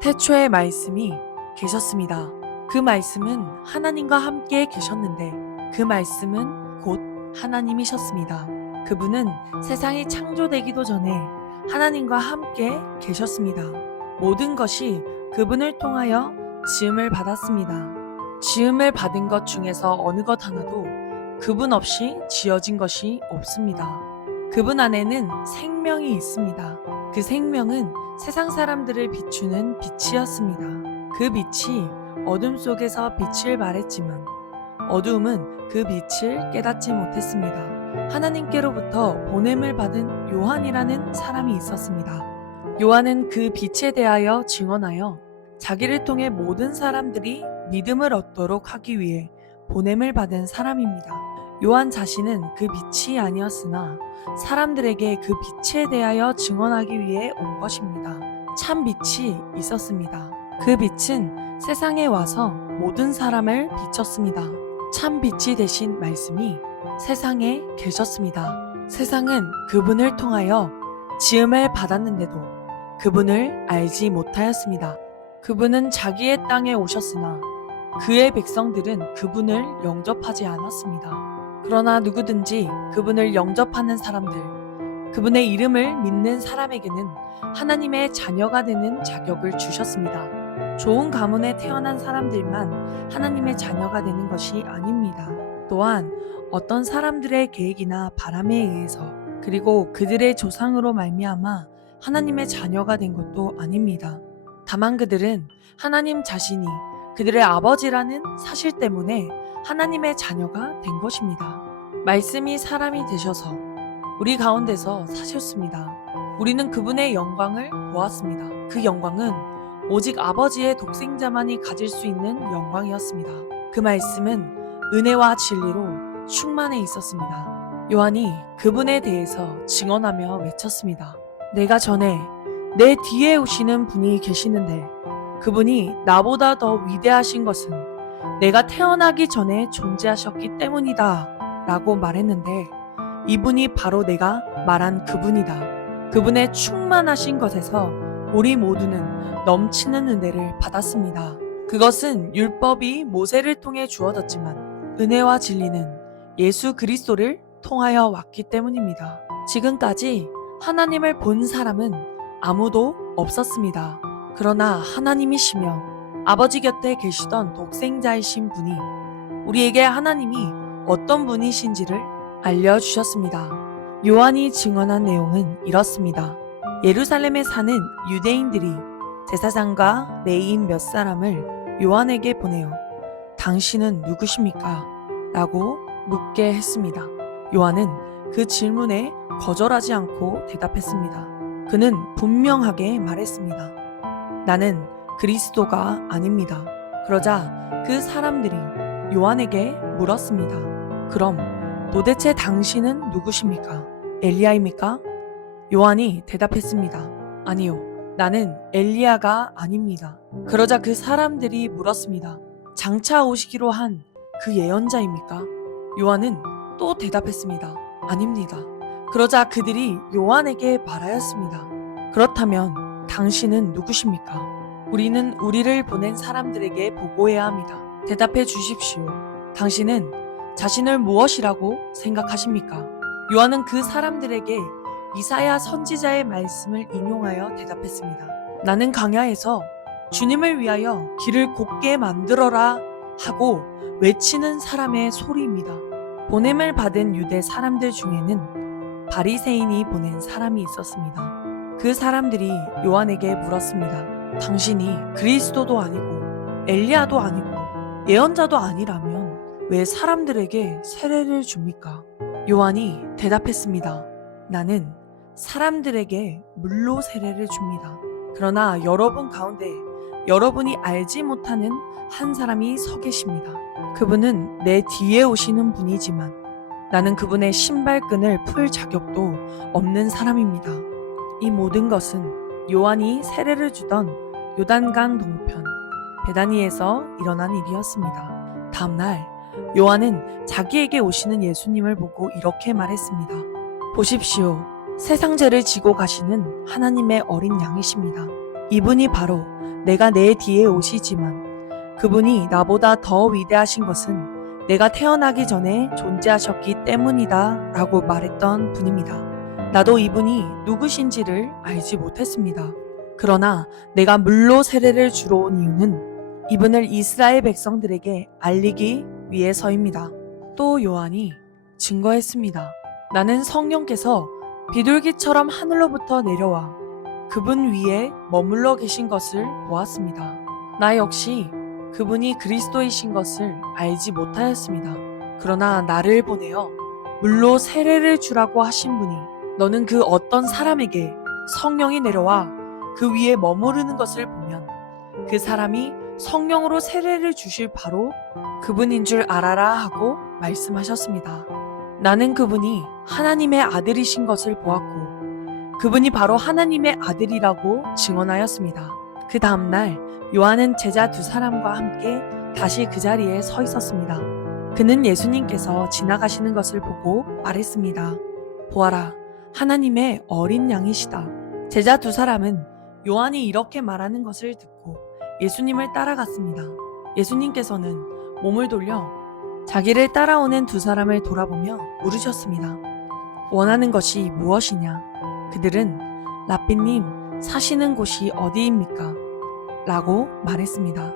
태초에 말씀이 계셨습니다. 그 말씀은 하나님과 함께 계셨는데 그 말씀은 곧 하나님이셨습니다. 그분은 세상이 창조되기도 전에 하나님과 함께 계셨습니다. 모든 것이 그분을 통하여 지음을 받았습니다. 지음을 받은 것 중에서 어느 것 하나도 그분 없이 지어진 것이 없습니다. 그분 안에는 생명이 있습니다. 그 생명은 세상 사람들을 비추는 빛이었습니다. 그 빛이 어둠 속에서 빛을 발했지만 어두움은 그 빛을 깨닫지 못했습니다. 하나님께로부터 보냄을 받은 요한이라는 사람이 있었습니다. 요한은 그 빛에 대하여 증언하여 자기를 통해 모든 사람들이 믿음을 얻도록 하기 위해 보냄을 받은 사람입니다. 요한 자신은 그 빛이 아니었으나 사람들에게 그 빛에 대하여 증언하기 위해 온 것입니다. 참 빛이 있었습니다. 그 빛은 세상에 와서 모든 사람을 비췄습니다. 참 빛이 되신 말씀이 세상에 계셨습니다. 세상은 그분을 통하여 지음을 받았는데도 그분을 알지 못하였습니다. 그분은 자기의 땅에 오셨으나 그의 백성들은 그분을 영접하지 않았습니다. 그러나 누구든지 그분을 영접하는 사람들, 그분의 이름을 믿는 사람에게는 하나님의 자녀가 되는 자격을 주셨습니다. 좋은 가문에 태어난 사람들만 하나님의 자녀가 되는 것이 아닙니다. 또한 어떤 사람들의 계획이나 바람에 의해서 그리고 그들의 조상으로 말미암아 하나님의 자녀가 된 것도 아닙니다. 다만 그들은 하나님 자신이 그들의 아버지라는 사실 때문에 하나님의 자녀가 된 것입니다. 말씀이 사람이 되셔서 우리 가운데서 사셨습니다. 우리는 그분의 영광을 보았습니다. 그 영광은 오직 아버지의 독생자만이 가질 수 있는 영광이었습니다. 그 말씀은 은혜와 진리로 충만해 있었습니다. 요한이 그분에 대해서 증언하며 외쳤습니다. 내가 전에 내 뒤에 오시는 분이 계시는데 그분이 나보다 더 위대하신 것은 내가 태어나기 전에 존재하셨기 때문이다 라고 말했는데 이분이 바로 내가 말한 그분이다. 그분의 충만하신 것에서 우리 모두는 넘치는 은혜를 받았습니다. 그것은 율법이 모세를 통해 주어졌지만 은혜와 진리는 예수 그리스도를 통하여 왔기 때문입니다. 지금까지 하나님을 본 사람은 아무도 없었습니다. 그러나 하나님이시며 아버지 곁에 계시던 독생자이신 분이 우리에게 하나님이 어떤 분이신지를 알려주셨습니다. 요한이 증언한 내용은 이렇습니다. 예루살렘에 사는 유대인들이 제사장과 레위인 몇 사람을 요한에게 보내어 당신은 누구십니까? 라고 묻게 했습니다. 요한은 그 질문에 거절하지 않고 대답했습니다. 그는 분명하게 말했습니다. 나는 그리스도가 아닙니다. 그러자 그 사람들이 요한에게 물었습니다. 그럼 도대체 당신은 누구십니까? 엘리야입니까? 요한이 대답했습니다. 아니요, 나는 엘리야가 아닙니다. 그러자 그 사람들이 물었습니다. 장차 오시기로 한 그 예언자입니까? 요한은 또 대답했습니다. 아닙니다. 그러자 그들이 요한에게 말하였습니다. 그렇다면 당신은 누구십니까? 우리는 우리를 보낸 사람들에게 보고해야 합니다. 대답해 주십시오. 당신은 자신을 무엇이라고 생각하십니까? 요한은 그 사람들에게 이사야 선지자의 말씀을 인용하여 대답했습니다. 나는 광야에서 주님을 위하여 길을 곧게 만들어라 하고 외치는 사람의 소리입니다. 보냄을 받은 유대 사람들 중에는 바리새인이 보낸 사람이 있었습니다. 그 사람들이 요한에게 물었습니다. 당신이 그리스도도 아니고 엘리야도 아니고 예언자도 아니라면 왜 사람들에게 세례를 줍니까? 요한이 대답했습니다. 나는 사람들에게 물로 세례를 줍니다. 그러나 여러분 가운데 여러분이 알지 못하는 한 사람이 서 계십니다. 그분은 내 뒤에 오시는 분이지만 나는 그분의 신발끈을 풀 자격도 없는 사람입니다. 이 모든 것은 요한이 세례를 주던 요단강 동편 베다니에서 일어난 일이었습니다. 다음날 요한은 자기에게 오시는 예수님을 보고 이렇게 말했습니다. 보십시오. 세상 죄를 지고 가시는 하나님의 어린 양이십니다. 이분이 바로 내가 내 뒤에 오시지만 그분이 나보다 더 위대하신 것은 내가 태어나기 전에 존재하셨기 때문이다 라고 말했던 분입니다. 나도 이분이 누구신지를 알지 못했습니다. 그러나 내가 물로 세례를 주러 온 이유는 이분을 이스라엘 백성들에게 알리기 위해서입니다. 또 요한이 증거했습니다. 나는 성령께서 비둘기처럼 하늘로부터 내려와 그분 위에 머물러 계신 것을 보았습니다. 나 역시 그분이 그리스도이신 것을 알지 못하였습니다. 그러나 나를 보내어 물로 세례를 주라고 하신 분이 너는 그 어떤 사람에게 성령이 내려와 그 위에 머무르는 것을 보면 그 사람이 성령으로 세례를 주실 바로 그분인 줄 알아라 하고 말씀하셨습니다. 나는 그분이 하나님의 아들이신 것을 보았고 그분이 바로 하나님의 아들이라고 증언하였습니다. 그 다음날 요한은 제자 두 사람과 함께 다시 그 자리에 서 있었습니다. 그는 예수님께서 지나가시는 것을 보고 말했습니다. 보아라, 하나님의 어린 양이시다. 제자 두 사람은 요한이 이렇게 말하는 것을 듣고 예수님을 따라갔습니다. 예수님께서는 몸을 돌려 자기를 따라오는 두 사람을 돌아보며 물으셨습니다. 원하는 것이 무엇이냐? 그들은 랍비님, 사시는 곳이 어디입니까? 라고 말했습니다.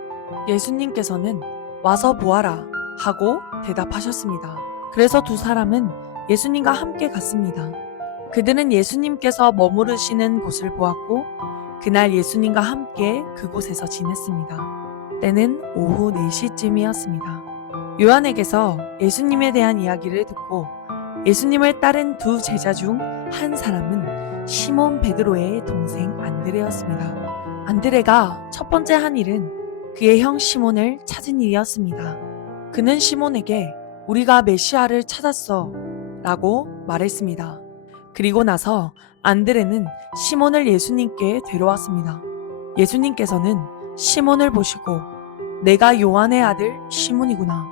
예수님께서는 와서 보아라 하고 대답하셨습니다. 그래서 두 사람은 예수님과 함께 갔습니다. 그들은 예수님께서 머무르시는 곳을 보았고 그날 예수님과 함께 그곳에서 지냈습니다. 때는 오후 4시쯤이었습니다. 요한에게서 예수님에 대한 이야기를 듣고 예수님을 따른 두 제자 중 한 사람은 시몬 베드로의 동생 안드레였습니다. 안드레가 첫 번째 한 일은 그의 형 시몬을 찾은 일이었습니다. 그는 시몬에게 우리가 메시아를 찾았어 라고 말했습니다. 그리고 나서 안드레는 시몬을 예수님께 데려왔습니다. 예수님께서는 시몬을 보시고 내가 요한의 아들 시몬이구나.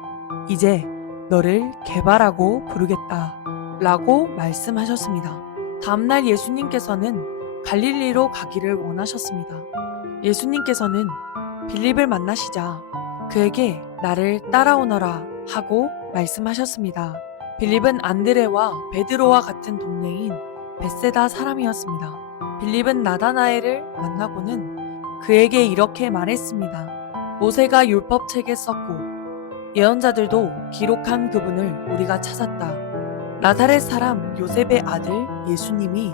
이제 너를 게바라고 부르겠다 라고 말씀하셨습니다. 다음날 예수님께서는 갈릴리로 가기를 원하셨습니다. 예수님께서는 빌립을 만나시자 그에게 나를 따라오너라 하고 말씀하셨습니다. 빌립은 안드레와 베드로와 같은 동네인 벳세다 사람이었습니다. 빌립은 나다나엘을 만나고는 그에게 이렇게 말했습니다. 모세가 율법책에 썼고 예언자들도 기록한 그분을 우리가 찾았다. 나사렛 사람 요셉의 아들 예수님이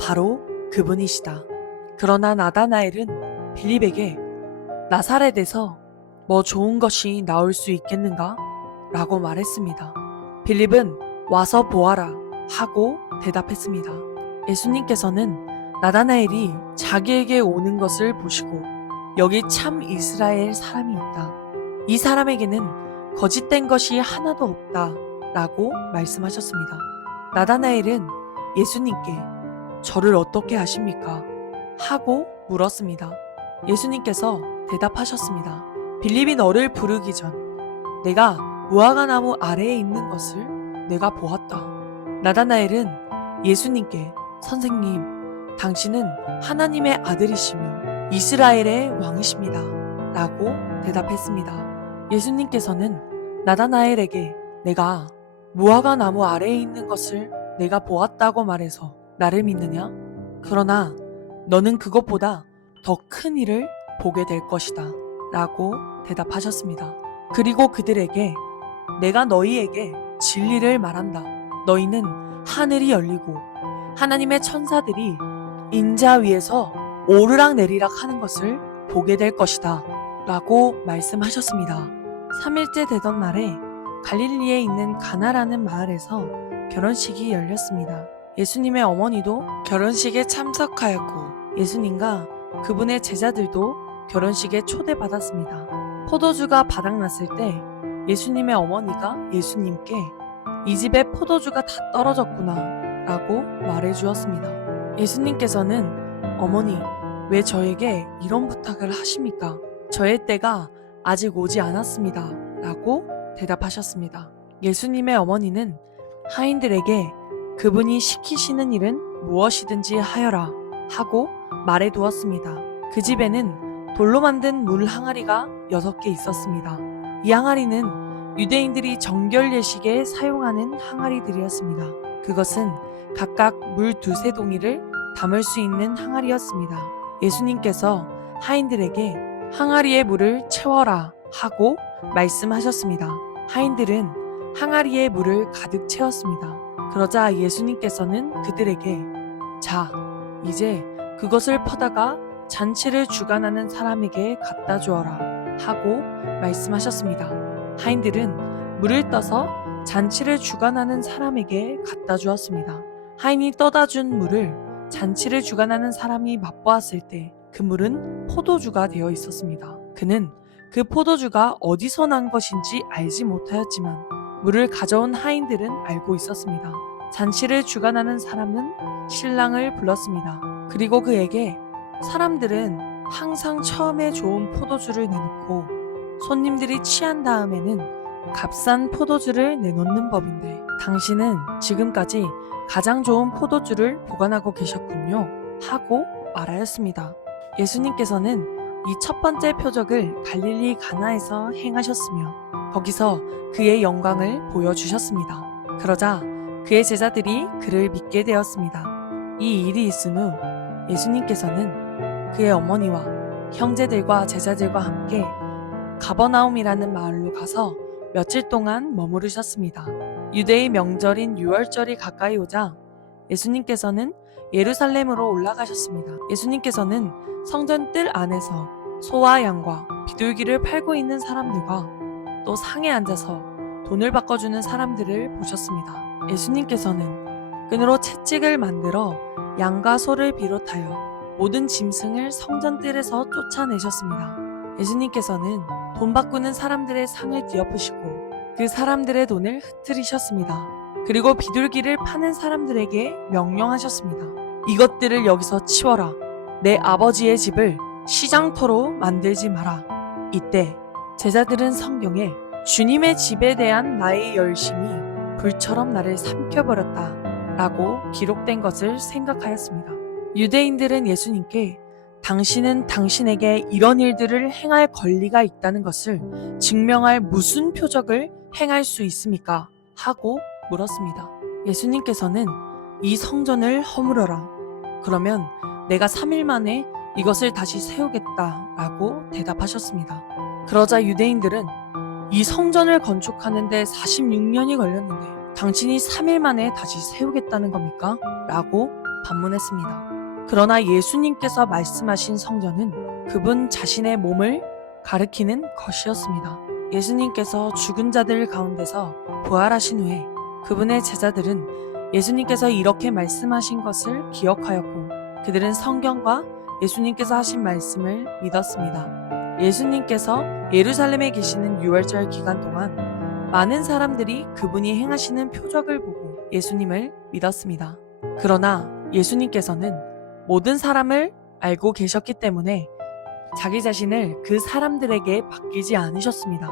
바로 그분이시다. 그러나 나다나엘은 빌립에게 나사렛에서 뭐 좋은 것이 나올 수 있겠는가? 라고 말했습니다. 빌립은 와서 보아라 하고 대답했습니다. 예수님께서는 나다나엘이 자기에게 오는 것을 보시고 여기 참 이스라엘 사람이 있다. 이 사람에게는 거짓된 것이 하나도 없다 라고 말씀하셨습니다. 나다나엘은 예수님께 저를 어떻게 아십니까? 하고 물었습니다. 예수님께서 대답하셨습니다. 빌립이 너를 부르기 전 내가 무화과 나무 아래에 있는 것을 내가 보았다. 나다나엘은 예수님께 선생님, 당신은 하나님의 아들이시며 이스라엘의 왕이십니다. 라고 대답했습니다. 예수님께서는 나다나엘에게 내가 무화과 나무 아래에 있는 것을 내가 보았다고 말해서 나를 믿느냐? 그러나 너는 그것보다 더 큰 일을 보게 될 것이다. 라고 대답하셨습니다. 그리고 그들에게 내가 너희에게 진리를 말한다. 너희는 하늘이 열리고 하나님의 천사들이 인자 위에서 오르락 내리락 하는 것을 보게 될 것이다. 라고 말씀하셨습니다. 3일째 되던 날에 갈릴리에 있는 가나라는 마을에서 결혼식이 열렸습니다. 예수님의 어머니도 결혼식에 참석하였고 예수님과 그분의 제자들도 결혼식에 초대받았습니다. 포도주가 바닥났을 때 예수님의 어머니가 예수님께 이 집에 포도주가 다 떨어졌구나 라고 말해주었습니다. 예수님께서는 어머니, 왜 저에게 이런 부탁을 하십니까? 저의 때가 아직 오지 않았습니다 라고 대답하셨습니다. 예수님의 어머니는 하인들에게 그분이 시키시는 일은 무엇이든지 하여라 하고 말해두었습니다. 그 집에는 돌로 만든 물 항아리가 6개 있었습니다. 이 항아리는 유대인들이 정결 예식에 사용하는 항아리들이었습니다. 그것은 각각 물 두세 동이를 담을 수 있는 항아리였습니다. 예수님께서 하인들에게 항아리에 물을 채워라 하고 말씀하셨습니다. 하인들은 항아리에 물을 가득 채웠습니다. 그러자 예수님께서는 그들에게 자, 이제 그것을 퍼다가 잔치를 주관하는 사람에게 갖다 주어라 하고 말씀하셨습니다. 하인들은 물을 떠서 잔치를 주관하는 사람에게 갖다 주었습니다. 하인이 떠다 준 물을 잔치를 주관하는 사람이 맛보았을 때 그 물은 포도주가 되어 있었습니다. 그는 그 포도주가 어디서 난 것인지 알지 못하였지만 물을 가져온 하인들은 알고 있었습니다. 잔치를 주관하는 사람은 신랑을 불렀습니다. 그리고 그에게 사람들은 항상 처음에 좋은 포도주를 내놓고 손님들이 취한 다음에는 값싼 포도주를 내놓는 법인데 당신은 지금까지 가장 좋은 포도주를 보관하고 계셨군요 하고 말하였습니다. 예수님께서는 이 첫 번째 표적을 갈릴리 가나에서 행하셨으며 거기서 그의 영광을 보여주셨습니다. 그러자 그의 제자들이 그를 믿게 되었습니다. 이 일이 있은 후 예수님께서는 그의 어머니와 형제들과 제자들과 함께 가버나움이라는 마을로 가서 며칠 동안 머무르셨습니다. 유대의 명절인 유월절이 가까이 오자 예수님께서는 예루살렘으로 올라가셨습니다. 예수님께서는 성전 뜰 안에서 소와 양과 비둘기를 팔고 있는 사람들과 또 상에 앉아서 돈을 바꿔주는 사람들을 보셨습니다. 예수님께서는 끈으로 채찍을 만들어 양과 소를 비롯하여 모든 짐승을 성전 뜰에서 쫓아내셨습니다. 예수님께서는 돈 바꾸는 사람들의 상을 뒤엎으시고 그 사람들의 돈을 흩트리셨습니다. 그리고 비둘기를 파는 사람들에게 명령하셨습니다. 이것들을 여기서 치워라. 내 아버지의 집을 시장터로 만들지 마라. 이때 제자들은 성경에 주님의 집에 대한 나의 열심이 불처럼 나를 삼켜버렸다 라고 기록된 것을 생각하였습니다. 유대인들은 예수님께 당신은 당신에게 이런 일들을 행할 권리가 있다는 것을 증명할 무슨 표적을 행할 수 있습니까? 하고 물었습니다. 예수님께서는 이 성전을 허물어라. 그러면 내가 3일 만에 이것을 다시 세우겠다 라고 대답하셨습니다. 그러자 유대인들은 이 성전을 건축하는데 46년이 걸렸는데 당신이 3일 만에 다시 세우겠다는 겁니까? 라고 반문했습니다. 그러나 예수님께서 말씀하신 성전은 그분 자신의 몸을 가리키는 것이었습니다. 예수님께서 죽은 자들 가운데서 부활하신 후에 그분의 제자들은 예수님께서 이렇게 말씀하신 것을 기억하였고 그들은 성경과 예수님께서 하신 말씀을 믿었습니다. 예수님께서 예루살렘에 계시는 유월절 기간 동안 많은 사람들이 그분이 행하시는 표적을 보고 예수님을 믿었습니다. 그러나 예수님께서는 모든 사람을 알고 계셨기 때문에 자기 자신을 그 사람들에게 맡기지 않으셨습니다.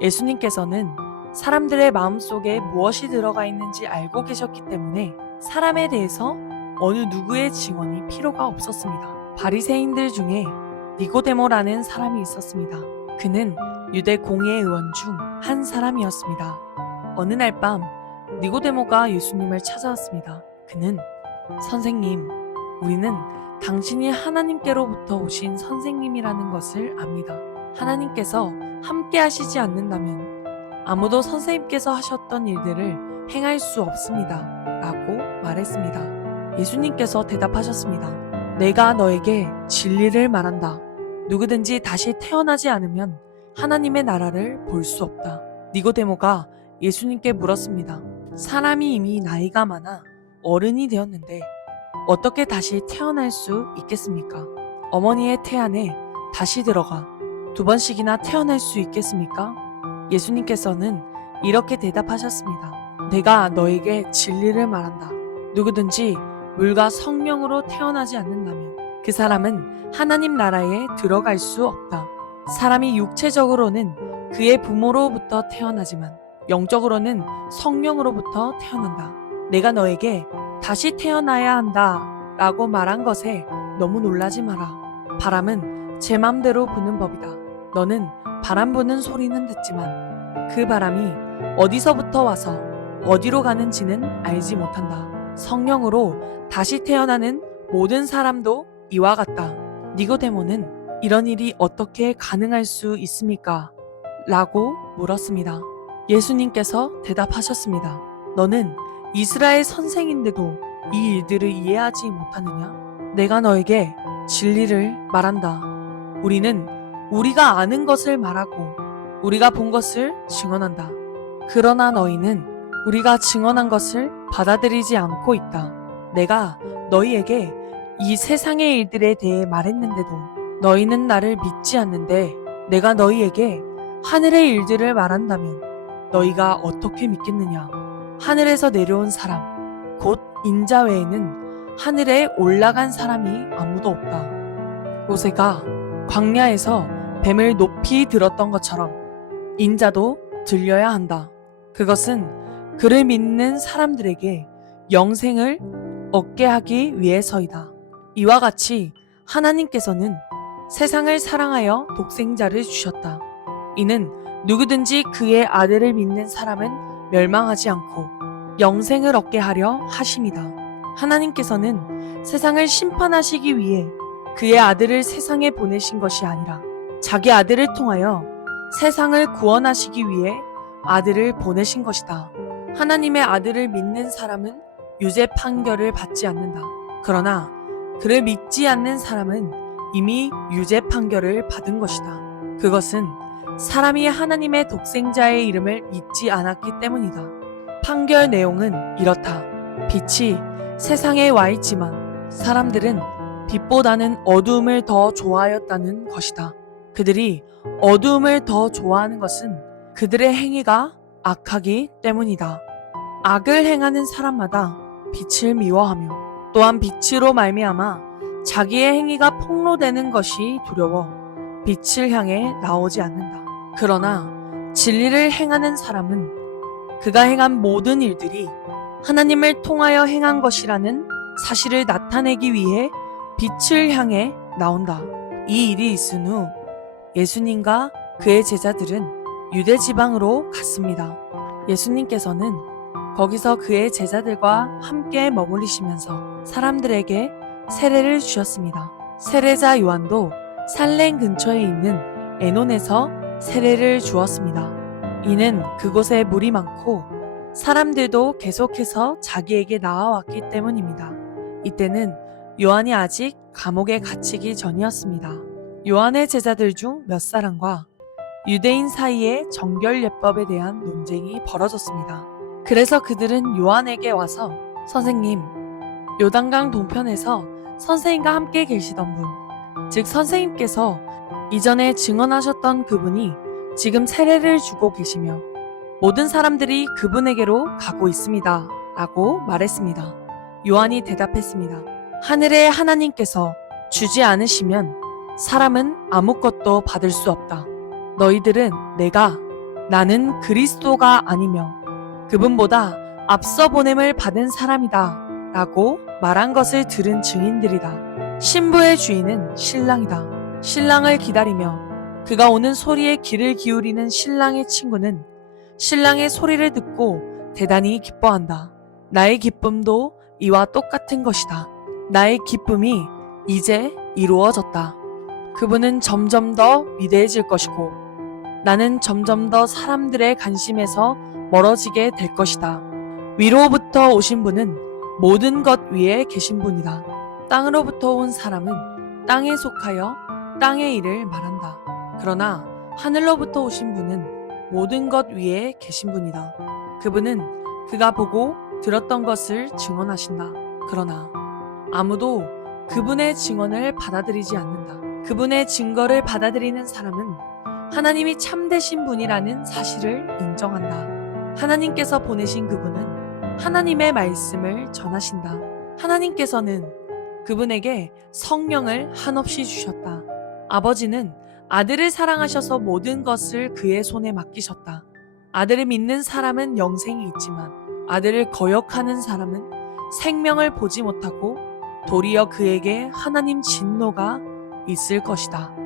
예수님께서는 사람들의 마음속에 무엇이 들어가 있는지 알고 계셨기 때문에 사람에 대해서 어느 누구의 증언이 필요가 없었습니다. 바리새인들 중에 니고데모라는 사람이 있었습니다. 그는 유대 공회의원 중 한 사람이었습니다. 어느 날 밤 니고데모가 예수님을 찾아왔습니다. 그는 선생님, 우리는 당신이 하나님께로부터 오신 선생님이라는 것을 압니다. 하나님께서 함께 하시지 않는다면 아무도 선생님께서 하셨던 일들을 행할 수 없습니다. 라고 말했습니다. 예수님께서 대답하셨습니다. 내가 너에게 진리를 말한다. 누구든지 다시 태어나지 않으면 하나님의 나라를 볼 수 없다. 니고데모가 예수님께 물었습니다. 사람이 이미 나이가 많아 어른이 되었는데 어떻게 다시 태어날 수 있겠습니까? 어머니의 태안에 다시 들어가 2번씩이나 태어날 수 있겠습니까? 예수님께서는 이렇게 대답하셨습니다. 내가 너에게 진리를 말한다. 누구든지 물과 성령으로 태어나지 않는다면 그 사람은 하나님 나라에 들어갈 수 없다. 사람이 육체적으로는 그의 부모로부터 태어나지만 영적으로는 성령으로부터 태어난다. 내가 너에게 다시 태어나야 한다 라고 말한 것에 너무 놀라지 마라. 바람은 제 맘대로 부는 법이다. 너는 바람 부는 소리는 듣지만 그 바람이 어디서부터 와서 어디로 가는지는 알지 못한다. 성령으로 다시 태어나는 모든 사람도 이와 같다. 니고데모는 이런 일이 어떻게 가능할 수 있습니까? 라고 물었습니다. 예수님께서 대답하셨습니다. 너는 이스라엘 선생인데도 이 일들을 이해하지 못하느냐? 내가 너에게 진리를 말한다. 우리는 우리가 아는 것을 말하고 우리가 본 것을 증언한다. 그러나 너희는 우리가 증언한 것을 받아들이지 않고 있다. 내가 너희에게 이 세상의 일들에 대해 말했는데도 너희는 나를 믿지 않는데 내가 너희에게 하늘의 일들을 말한다면 너희가 어떻게 믿겠느냐? 하늘에서 내려온 사람, 곧 인자 외에는 하늘에 올라간 사람이 아무도 없다. 모세가 광야에서 뱀을 높이 들었던 것처럼 인자도 들려야 한다. 그것은 그를 믿는 사람들에게 영생을 얻게 하기 위해서이다. 이와 같이 하나님께서는 세상을 사랑하여 독생자를 주셨다. 이는 누구든지 그의 아들을 믿는 사람은 멸망하지 않고 영생을 얻게 하려 하심이다. 하나님께서는 세상을 심판하시기 위해 그의 아들을 세상에 보내신 것이 아니라 자기 아들을 통하여 세상을 구원하시기 위해 아들을 보내신 것이다. 하나님의 아들을 믿는 사람은 유죄 판결을 받지 않는다. 그러나 그를 믿지 않는 사람은 이미 유죄 판결을 받은 것이다. 그것은 사람이 하나님의 독생자의 이름을 믿지 않았기 때문이다. 판결 내용은 이렇다. 빛이 세상에 와 있지만 사람들은 빛보다는 어두움을 더 좋아하였다는 것이다. 그들이 어두움을 더 좋아하는 것은 그들의 행위가 악하기 때문이다. 악을 행하는 사람마다 빛을 미워하며 또한 빛으로 말미암아 자기의 행위가 폭로되는 것이 두려워 빛을 향해 나오지 않는다. 그러나 진리를 행하는 사람은 그가 행한 모든 일들이 하나님을 통하여 행한 것이라는 사실을 나타내기 위해 빛을 향해 나온다. 이 일이 있은 후 예수님과 그의 제자들은 유대 지방으로 갔습니다. 예수님께서는 거기서 그의 제자들과 함께 머무르시면서 사람들에게 세례를 주셨습니다. 세례자 요한도 살렘 근처에 있는 에논에서 세례를 주었습니다. 이는 그곳에 물이 많고 사람들도 계속해서 자기에게 나아왔기 때문입니다. 이때는 요한이 아직 감옥에 갇히기 전이었습니다. 요한의 제자들 중 몇 사람과 유대인 사이에 정결예법에 대한 논쟁이 벌어졌습니다. 그래서 그들은 요한에게 와서 선생님, 요단강 동편에서 선생님과 함께 계시던 분, 즉 선생님께서 이전에 증언하셨던 그분이 지금 세례를 주고 계시며 모든 사람들이 그분에게로 가고 있습니다. 라고 말했습니다. 요한이 대답했습니다. 하늘의 하나님께서 주지 않으시면 사람은 아무것도 받을 수 없다. 너희들은 나는 그리스도가 아니며 그분보다 앞서 보냄을 받은 사람이다 라고 말한 것을 들은 증인들이다. 신부의 주인은 신랑이다. 신랑을 기다리며 그가 오는 소리에 귀를 기울이는 신랑의 친구는 신랑의 소리를 듣고 대단히 기뻐한다. 나의 기쁨도 이와 똑같은 것이다. 나의 기쁨이 이제 이루어졌다. 그분은 점점 더 위대해질 것이고 나는 점점 더 사람들의 관심에서 멀어지게 될 것이다. 위로부터 오신 분은 모든 것 위에 계신 분이다. 땅으로부터 온 사람은 땅에 속하여 땅의 일을 말한다. 그러나 하늘로부터 오신 분은 모든 것 위에 계신 분이다. 그분은 그가 보고 들었던 것을 증언하신다. 그러나 아무도 그분의 증언을 받아들이지 않는다. 그분의 증거를 받아들이는 사람은 하나님이 참되신 분이라는 사실을 인정한다. 하나님께서 보내신 그분은 하나님의 말씀을 전하신다. 하나님께서는 그분에게 성령을 한없이 주셨다. 아버지는 아들을 사랑하셔서 모든 것을 그의 손에 맡기셨다. 아들을 믿는 사람은 영생이 있지만 아들을 거역하는 사람은 생명을 보지 못하고 도리어 그에게 하나님 진노가 있을 것이다.